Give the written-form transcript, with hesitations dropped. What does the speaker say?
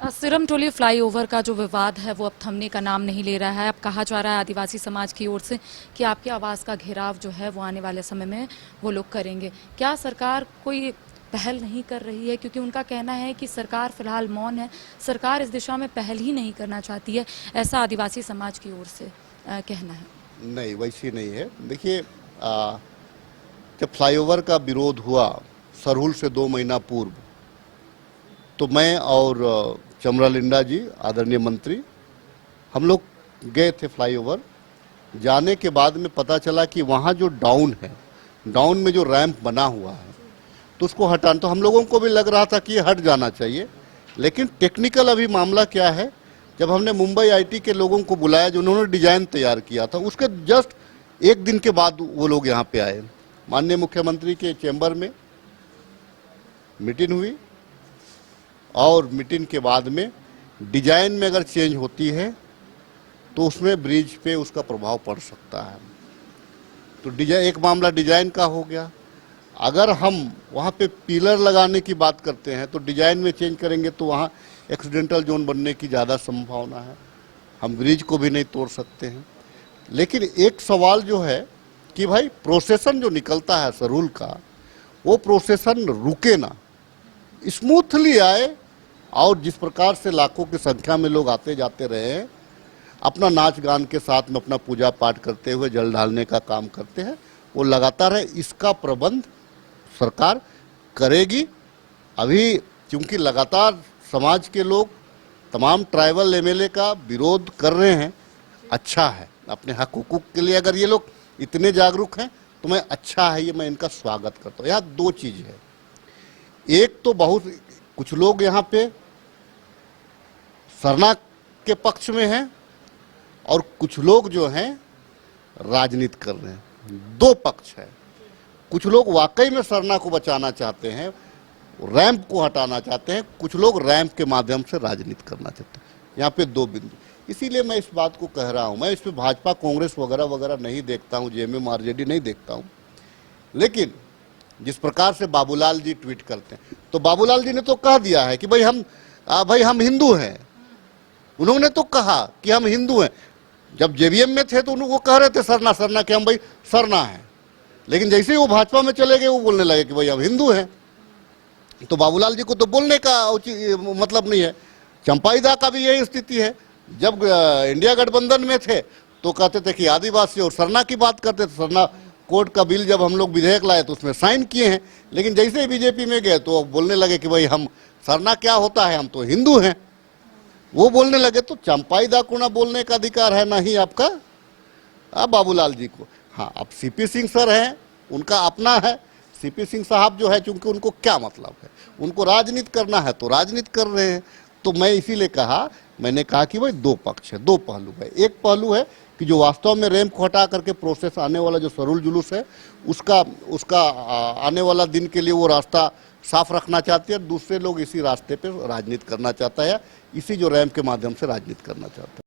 Sirmatoli flyover का जो विवाद है वो अब थमने का नाम नहीं ले रहा है। अब कहा जा रहा है आदिवासी समाज की ओर से कि आपके आवास का घेराव जो है वो आने वाले समय में वो लोग करेंगे। क्या सरकार कोई पहल नहीं कर रही है? क्योंकि उनका कहना है कि सरकार फिलहाल मौन है, सरकार इस दिशा में पहल ही नहीं करना चाहती है, ऐसा आदिवासी समाज की ओर से कहना है। नहीं, वैसी नहीं है। देखिए, जब फ्लाईओवर का विरोध हुआ सरहुल से 2 महीना पूर्व, तो मैं और चमरालिंडा जी, आदरणीय मंत्री, हम लोग गए थे फ्लाईओवर। जाने के बाद में पता चला कि वहाँ जो डाउन है, डाउन में जो रैंप बना हुआ है, तो उसको हटाना, तो हम लोगों को भी लग रहा था कि ये हट जाना चाहिए। लेकिन टेक्निकल अभी मामला क्या है, जब हमने मुंबई आईटी के लोगों को बुलाया, जो उन्होंने डिजाइन तैयार किया था, उसके जस्ट 1 दिन के बाद वो लोग यहाँ पे आए। माननीय मुख्यमंत्री के चैम्बर में मीटिंग हुई और मीटिंग के बाद में डिजाइन में अगर चेंज होती है तो उसमें ब्रिज पे उसका प्रभाव पड़ सकता है। तो डिजाइन, एक मामला डिजाइन का हो गया। अगर हम वहाँ पे पिलर लगाने की बात करते हैं तो डिजाइन में चेंज करेंगे तो वहाँ एक्सीडेंटल जोन बनने की ज़्यादा संभावना है। हम ब्रिज को भी नहीं तोड़ सकते हैं। लेकिन एक सवाल जो है कि भाई प्रोसेसन जो निकलता है सरहुल का, वो प्रोसेसन रुके ना, स्मूथली आए। और जिस प्रकार से लाखों की संख्या में लोग आते जाते रहे हैं, अपना नाच गान के साथ में अपना पूजा पाठ करते हुए जल ढालने का काम करते हैं, वो लगातार है। इसका प्रबंध सरकार करेगी। अभी क्योंकि लगातार समाज के लोग तमाम ट्राइबल एमएलए का विरोध कर रहे हैं, अच्छा है। अपने हक हुकूक के लिए अगर ये लोग इतने जागरूक हैं तो मैं अच्छा है, ये मैं इनका स्वागत करता हूँ। यहाँ 2 चीज़ है। एक तो बहुत कुछ लोग यहाँ पे सरना के पक्ष में हैं और कुछ लोग जो हैं राजनीति कर रहे हैं। 2 पक्ष है। कुछ लोग वाकई में सरना को बचाना चाहते हैं, रैंप को हटाना चाहते हैं, कुछ लोग रैंप के माध्यम से राजनीति करना चाहते हैं। यहाँ पे 2 बिंदु। इसीलिए मैं इस बात को कह रहा हूँ। मैं इसमें भाजपा कांग्रेस वगैरह वगैरह नहीं देखता हूँ, जेएमएम आरजेडी नहीं देखता हूँ। लेकिन जिस प्रकार से बाबूलाल जी ट्वीट करते हैं, तो बाबूलाल जी ने तो कह दिया है कि भाई हम हिंदू हैं। उन्होंने तो कहा कि हम हिंदू हैं। जब जेवीएम में थे तो वो कह रहे थे सरना सरना, कि हम भाई सरना है। लेकिन जैसे ही वो भाजपा में चले गए, वो बोलने लगे कि भाई हम हिंदू हैं। तो बाबूलाल जी को तो बोलने का मतलब नहीं है। चंपाईदा का भी यही स्थिति है। जब इंडिया गठबंधन में थे तो कहते थे कि आदिवासी और सरना की बात करते थे। सरना कोर्ट का बिल जब हम लोग विधेयक लाए तो उसमें साइन किए हैं। लेकिन जैसे ही बीजेपी में गए तो बोलने लगे कि भाई हम सरना क्या होता है, हम तो हिंदू हैं। वो बोलने लगे। तो चंपाईदा को ना बोलने का अधिकार है, ना ही आपका बाबूलाल जी को। हाँ, अब सीपी सिंह सर हैं, उनका अपना है। सीपी सिंह साहब जो है, चूंकि उनको क्या मतलब है, उनको राजनीति करना है तो राजनीति कर रहे हैं। तो मैं इसीलिए मैंने कहा कि भाई 2 पक्ष है, 2 पहलू है। एक पहलू है कि जो वास्तव में रैंप को हटा करके प्रोसेस आने वाला जो सरहुल जुलूस है, उसका आने वाला दिन के लिए वो रास्ता साफ रखना चाहते हैं। दूसरे लोग इसी रास्ते पे राजनीति करना चाहता है, इसी जो रैंप के माध्यम से राजनीति करना चाहता है।